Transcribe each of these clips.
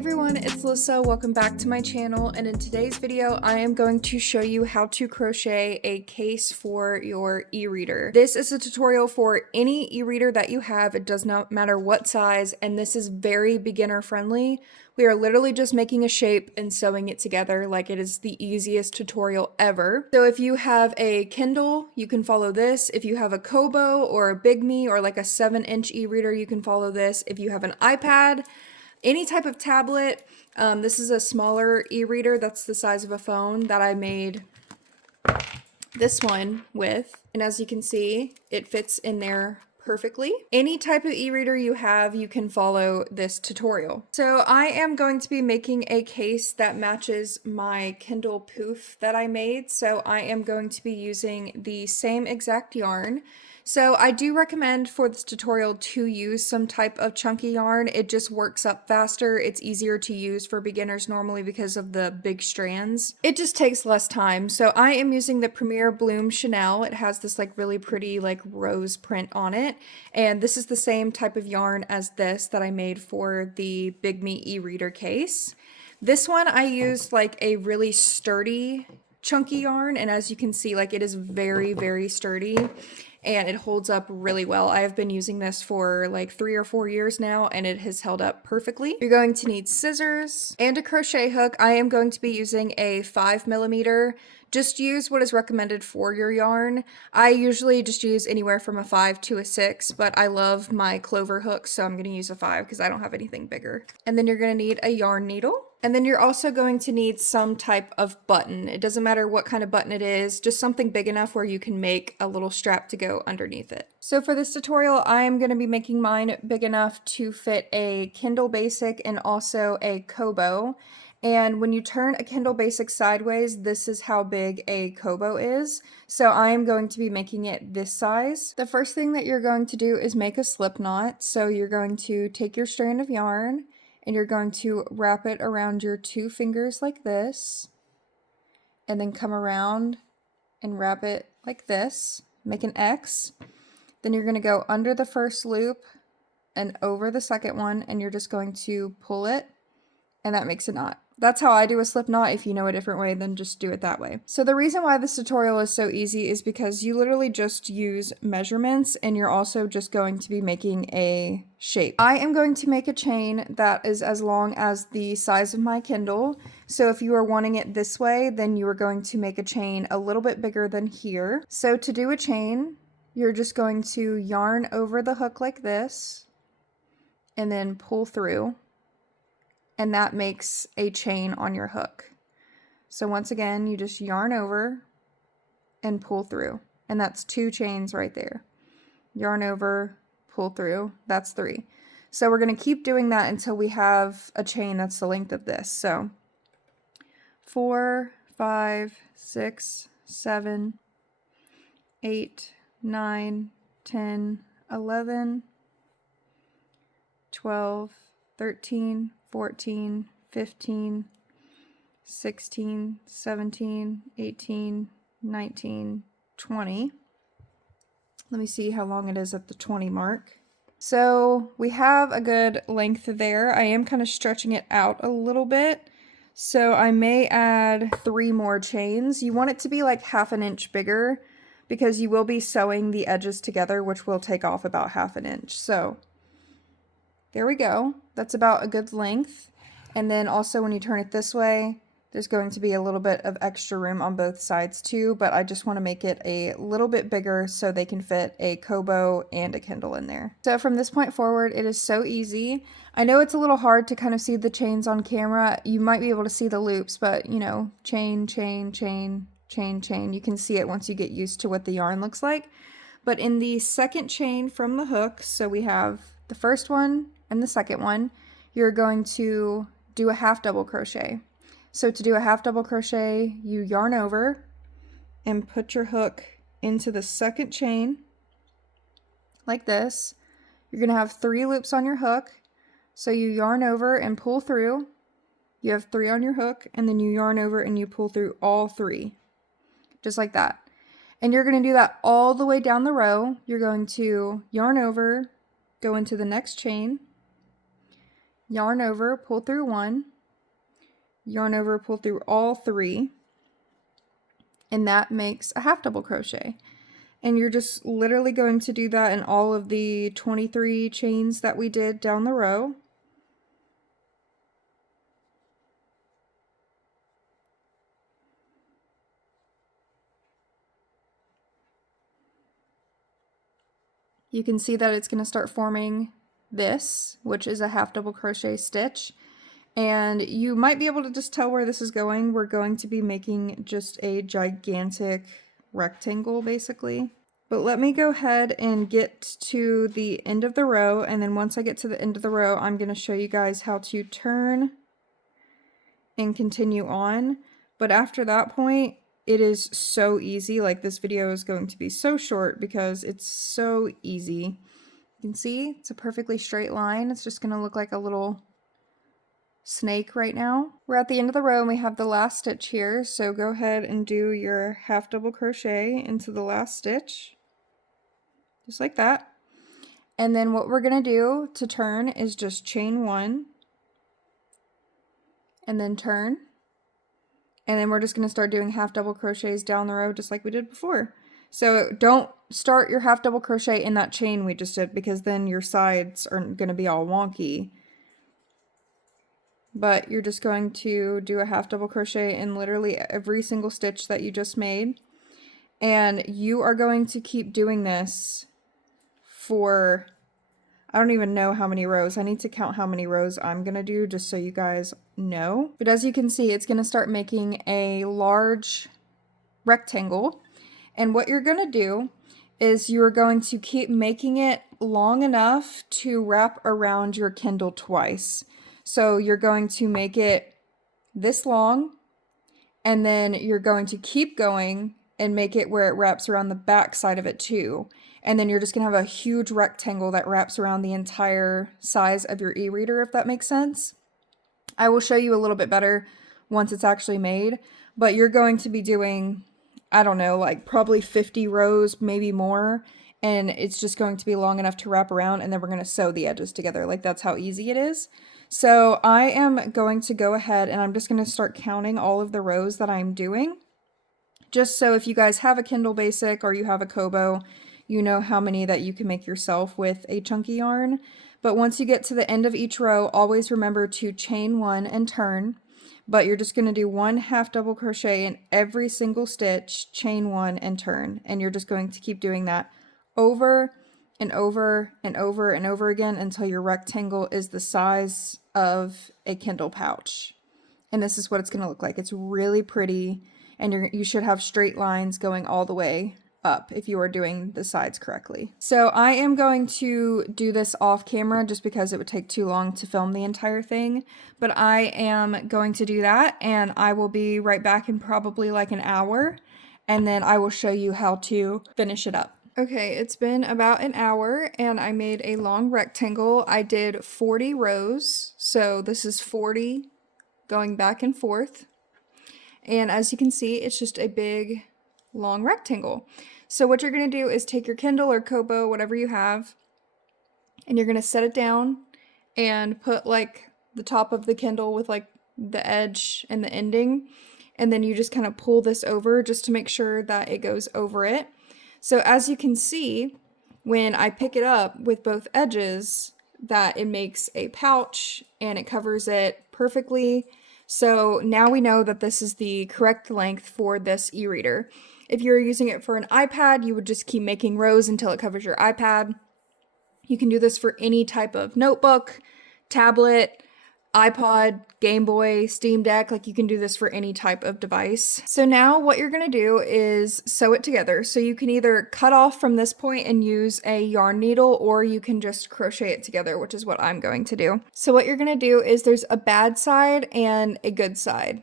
everyone, it's Lissa. Welcome back to my channel, and in today's video I am going to show you how to crochet a case for your e-reader. This is a tutorial for any e-reader that you have. It does not matter what size, and this is very beginner friendly. We are literally just making a shape and sewing it together. Like, it is the easiest tutorial ever. So if you have a Kindle, you can follow this. If you have a Kobo or a Big Me or like a 7-inch e-reader, you can follow this. If you have an iPad, any type of tablet, this is a smaller e-reader that's the size of a phone that I made this one with. And as you can see, it fits in there perfectly. Any type of e-reader you have, you can follow this tutorial. So I am going to be making a case that matches my Kindle poof that I made. So I am going to be using the same exact yarn. So I do recommend for this tutorial to use some type of chunky yarn. It just works up faster. It's easier to use for beginners normally because of the big strands. It just takes less time. So I am using the Premier Bloom Chanel. It has this like really pretty like rose print on it. And this is the same type of yarn as this that I made for the Big Me e-reader case. This one I used like a really sturdy chunky yarn, and as you can see, like, it is very, very sturdy and it holds up really well. I have been using this for like 3 or 4 years now, and it has held up perfectly. You're going to need scissors and a crochet hook. I am going to be using a 5mm. Just use what is recommended for your yarn. I usually just use anywhere from a 5 to a 6, but I love my clover hook, so I'm going to use a 5 because I don't have anything bigger. And then you're going to need a yarn needle. And then you're also going to need some type of button. It doesn't matter what kind of button it is, just something big enough where you can make a little strap to go underneath it. So for this tutorial, I am going to be making mine big enough to fit a Kindle Basic and also a Kobo. And when you turn a Kindle Basic sideways, this is how big a Kobo is. So I am going to be making it this size. The first thing that you're going to do is make a slip knot. So you're going to take your strand of yarn, and you're going to wrap it around your 2 fingers like this, and then come around and wrap it like this, make an X. Then you're going to go under the first loop and over the second one, and you're just going to pull it, and that makes a knot. That's how I do a slip knot. If you know a different way, then just do it that way. So the reason why this tutorial is so easy is because you literally just use measurements, and you're also just going to be making a shape. I am going to make a chain that is as long as the size of my Kindle. So if you are wanting it this way, then you are going to make a chain a little bit bigger than here. So to do a chain, you're just going to yarn over the hook like this, and then pull through. And that makes a chain on your hook. So once again, you just yarn over and pull through. And that's 2 chains right there. Yarn over, pull through, that's 3. So we're going to keep doing that until we have a chain that's the length of this. So 4, 5, 6, 7, 8, 9, 10, 11, 12, 13, 14, 15, 16, 17, 18, 19, 20. Let me see how long it is at the 20 mark. So we have a good length there. I am kind of stretching it out a little bit, so I may add 3 more chains. You want it to be like 1/2 inch bigger because you will be sewing the edges together, which will take off about 1/2 inch. So there we go. That's about a good length. And then also when you turn it this way, there's going to be a little bit of extra room on both sides too, but I just want to make it a little bit bigger so they can fit a Kobo and a Kindle in there. So from this point forward, it is so easy. I know it's a little hard to kind of see the chains on camera. You might be able to see the loops, but you know, chain, chain, chain, chain, chain. You can see it once you get used to what the yarn looks like. But in the second chain from the hook, so we have the first one and the second one, you're going to do a 1/2 double crochet. So to do a 1/2 double crochet, you yarn over and put your hook into the second chain like this. You're going to have 3 loops on your hook. So you yarn over and pull through. You have 3 on your hook, and then you yarn over and you pull through all 3. Just like that. And you're going to do that all the way down the row. You're going to yarn over, go into the next chain, yarn over, pull through 1, yarn over, pull through all 3, and that makes a half double crochet. And you're just literally going to do that in all of the 23 chains that we did down the row. You can see that it's going to start forming this, which is a half double crochet stitch. And you might be able to just tell where this is going. We're going to be making just a gigantic rectangle basically. But let me go ahead and get to the end of the row, and then once I get to the end of the row, I'm going to show you guys how to turn and continue on. But after that point, it is so easy. Like, this video is going to be so short because it's so easy. You can see it's a perfectly straight line. It's just going to look like a little snake right now. We're at the end of the row and we have the last stitch here, so go ahead and do your half double crochet into the last stitch, just like that. And then what we're going to do to turn is just chain 1 and then turn, and then we're just going to start doing half double crochets down the row just like we did before. So don't start your half double crochet in that chain we just did, because then your sides are going to be all wonky. But you're just going to do a half double crochet in literally every single stitch that you just made. And you are going to keep doing this for, I don't even know how many rows. I need to count how many rows I'm going to do just so you guys know. But as you can see, it's going to start making a large rectangle. And what you're going to do is you're going to keep making it long enough to wrap around your Kindle twice. So you're going to make it this long, and then you're going to keep going and make it where it wraps around the back side of it too. And then you're just going to have a huge rectangle that wraps around the entire size of your e-reader, if that makes sense. I will show you a little bit better once it's actually made, but you're going to be doing, I don't know, like probably 50 rows, maybe more, and it's just going to be long enough to wrap around, and then we're going to sew the edges together. Like, that's how easy it is. So I am going to go ahead and I'm just going to start counting all of the rows that I'm doing, just so if you guys have a Kindle Basic or you have a Kobo, you know how many that you can make yourself with a chunky yarn. But once you get to the end of each row, always remember to chain 1 and turn. But you're just going to do 1 half double crochet in every single stitch, chain 1 and turn. And you're just going to keep doing that over and over and over and over again until your rectangle is the size of a Kindle pouch. And this is what it's going to look like. It's really pretty, and you should have straight lines going all the way up if you are doing the sides correctly. So I am going to do this off camera just because it would take too long to film the entire thing, but I am going to do that, and I will be right back in probably like an hour, and then I will show you how to finish it up. Okay, it's been about an hour and I made a long rectangle. I did 40 rows, so this is 40 going back and forth. And as you can see, it's just a big long rectangle. So what you're going to do is take your Kindle or Kobo, whatever you have, and you're going to set it down and put like the top of the Kindle with like the edge and the ending, and then you just kind of pull this over just to make sure that it goes over it. So as you can see, when I pick it up with both edges, that it makes a pouch and it covers it perfectly. So now we know that this is the correct length for this e-reader. If you're using it for an iPad, you would just keep making rows until it covers your iPad. You can do this for any type of notebook, tablet, iPod, Game Boy, Steam Deck. Like, you can do this for any type of device. So now what you're going to do is sew it together. So you can either cut off from this point and use a yarn needle, or you can just crochet it together, which is what I'm going to do. So what you're going to do is there's a bad side and a good side.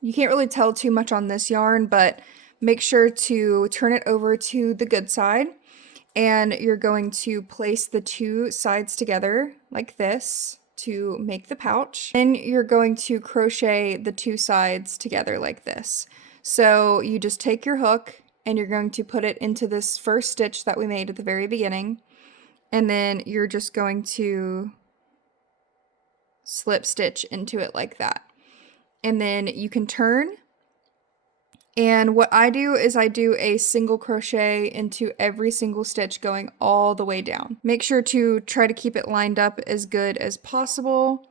You can't really tell too much on this yarn, but make sure to turn it over to the good side. And you're going to place the two sides together like this to make the pouch. Then you're going to crochet the two sides together like this. So you just take your hook and you're going to put it into this first stitch that we made at the very beginning, and then you're just going to slip stitch into it like that. And then you can turn. And what I do is I do a single crochet into every single stitch going all the way down. Make sure to try to keep it lined up as good as possible,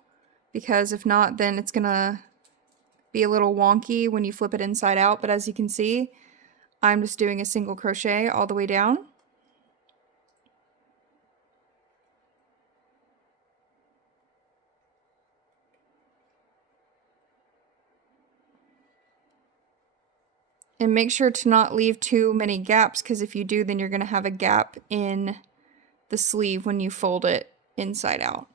because if not, then it's gonna be a little wonky when you flip it inside out. But as you can see, I'm just doing a single crochet all the way down. And make sure to not leave too many gaps, because if you do, then you're going to have a gap in the sleeve when you fold it inside out.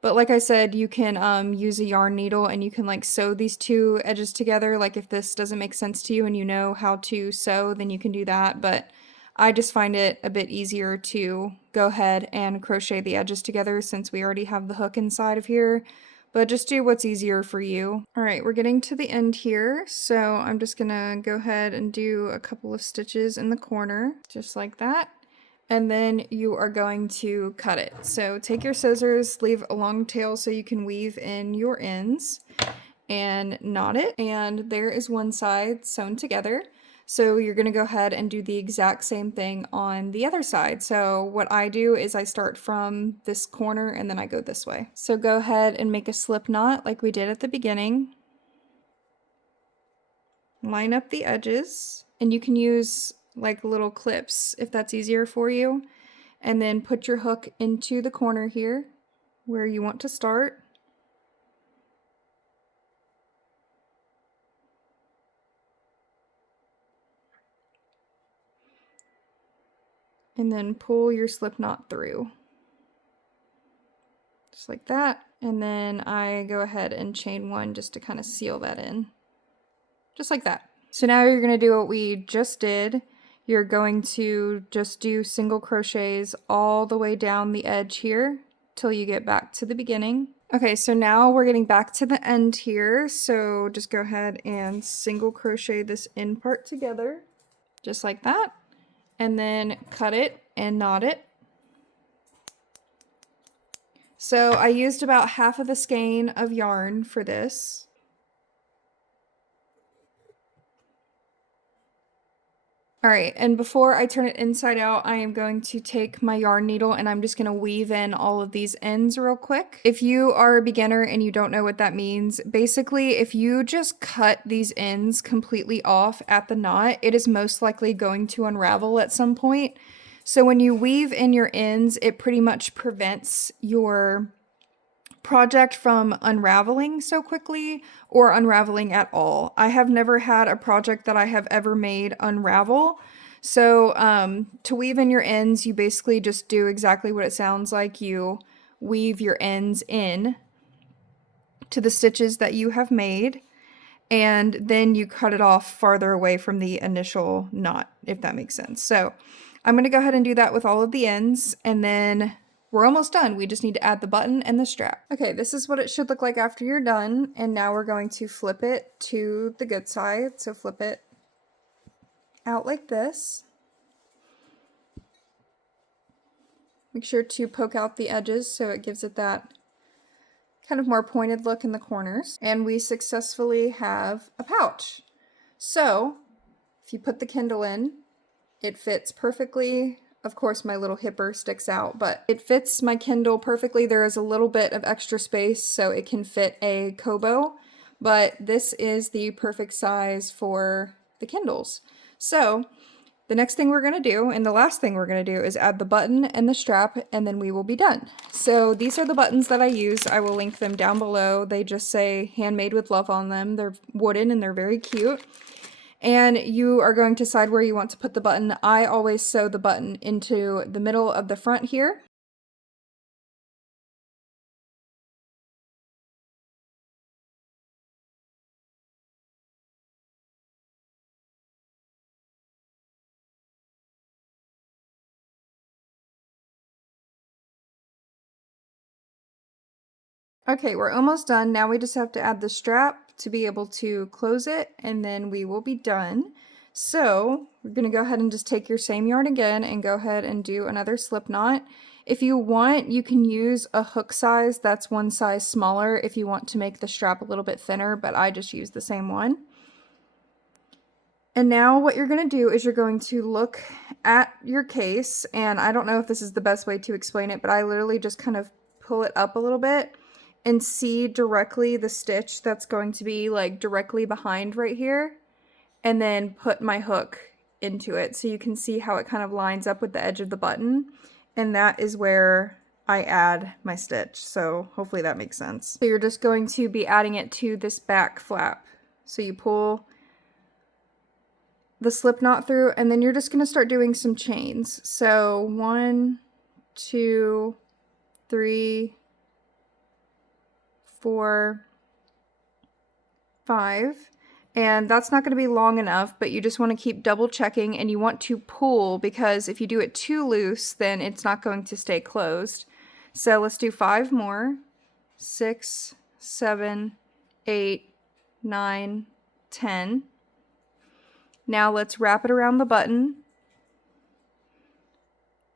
But like I said, you can use a yarn needle and you can like sew these two edges together. Like if this doesn't make sense to you and you know how to sew, then you can do that. But I just find it a bit easier to go ahead and crochet the edges together since we already have the hook inside of here. But just do what's easier for you. All right, we're getting to the end here, so I'm just gonna go ahead and do a couple of stitches in the corner, just like that. And then you are going to cut it. So take your scissors, leave a long tail so you can weave in your ends, and knot it. And there is one side sewn together. So you're going to go ahead and do the exact same thing on the other side. So what I do is I start from this corner and then I go this way. So go ahead and make a slip knot like we did at the beginning. Line up the edges, and you can use like little clips if that's easier for you. And then put your hook into the corner here where you want to start. And then pull your slip knot through. Just like that. And then I go ahead and chain one just to kind of seal that in. Just like that. So now you're going to do what we just did. You're going to just do single crochets all the way down the edge here till you get back to the beginning. Okay, so now we're getting back to the end here. So just go ahead and single crochet this end part together, just like that. And then cut it and knot it. So I used about half of the skein of yarn for this. All right, and before I turn it inside out, I am going to take my yarn needle and I'm just going to weave in all of these ends real quick. If you are a beginner and you don't know what that means, basically if you just cut these ends completely off at the knot, it is most likely going to unravel at some point. So when you weave in your ends, it pretty much prevents your project from unraveling so quickly or unraveling at all. I have never had a project that I have ever made unravel. So to weave in your ends, you basically just do exactly what it sounds like. You weave your ends in to the stitches that you have made, and then you cut it off farther away from the initial knot, if that makes sense. So I'm going to go ahead and do that with all of the ends, and then we're almost done. We just need to add the button and the strap. Okay, this is what it should look like after you're done. And now we're going to flip it to the good side. So flip it out like this. Make sure to poke out the edges so it gives it that kind of more pointed look in the corners. And we successfully have a pouch. So if you put the Kindle in, it fits perfectly. Of course, my little hipper sticks out, but it fits my Kindle perfectly. There is a little bit of extra space so it can fit a Kobo, but this is the perfect size for the Kindles. So the next thing we're going to do, and the last thing we're going to do, is add the button and the strap, and then we will be done. So these are the buttons that I use. I will link them down below. They just say handmade with love on them. They're wooden and they're very cute. And you are going to decide where you want to put the button. I always sew the button into the middle of the front here. Okay, we're almost done. Now we just have to add the strap to be able to close it, and then we will be done. So we're going to go ahead and just take your same yarn again and go ahead and do another slip knot. If you want, you can use a hook size that's one size smaller if you want to make the strap a little bit thinner, but I just use the same one. And now what you're going to do is you're going to look at your case, and I don't know if this is the best way to explain it, but I literally just kind of pull it up a little bit and see directly the stitch that's going to be like directly behind right here, and then put my hook into it so you can see how it kind of lines up with the edge of the button, and that is where I add my stitch. So hopefully that makes sense. So you're just going to be adding it to this back flap. So you pull the slip knot through, and then you're just going to start doing some chains. So 1, 2, 3, 4, 5, and that's not going to be long enough, but you just want to keep double checking, and you want to pull, because if you do it too loose, then it's not going to stay closed. So let's do 5 more. 6, 7, 8, 9, 10. Now let's wrap it around the button.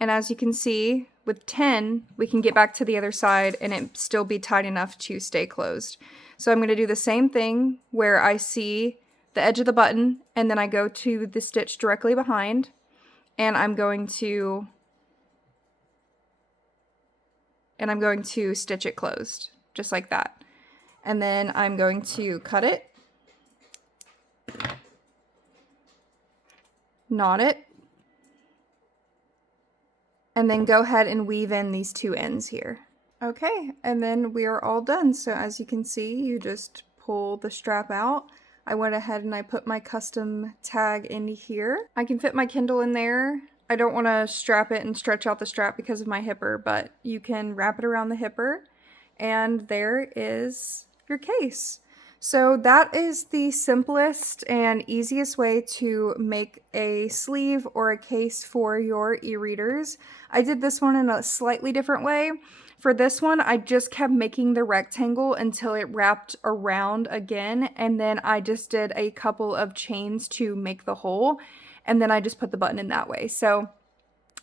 And as you can see, with 10, we can get back to the other side and it still be tight enough to stay closed. So I'm going to do the same thing where I see the edge of the button and then I go to the stitch directly behind, and I'm going to stitch it closed, just like that. And then I'm going to cut it, knot it, and then go ahead and weave in these 2 ends here. Okay, and then we are all done. So as you can see, you just pull the strap out. I went ahead and I put my custom tag in here. I can fit my Kindle in there. I don't want to strap it and stretch out the strap because of my hipper, but you can wrap it around the hipper, and there is your case. So that is the simplest and easiest way to make a sleeve or a case for your e-readers. I did this one in a slightly different way. For this one, I just kept making the rectangle until it wrapped around again, and then I just did a couple of chains to make the hole, and then I just put the button in that way. So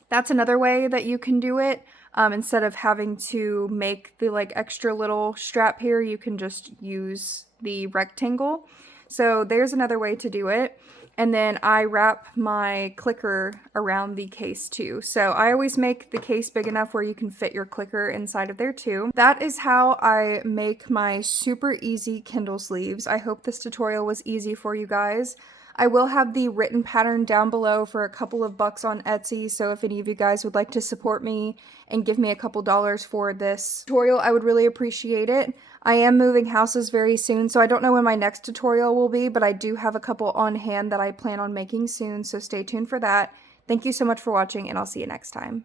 that's another way that you can do it. Instead of having to make the like extra little strap here, you can just use the rectangle. So there's another way to do it. And then I wrap my clicker around the case too. So I always make the case big enough where you can fit your clicker inside of there too. That is how I make my super easy Kindle sleeves. I hope this tutorial was easy for you guys. I will have the written pattern down below for a couple of bucks on Etsy, so if any of you guys would like to support me and give me a couple dollars for this tutorial, I would really appreciate it. I am moving houses very soon, so I don't know when my next tutorial will be, but I do have a couple on hand that I plan on making soon, so stay tuned for that. Thank you so much for watching, and I'll see you next time.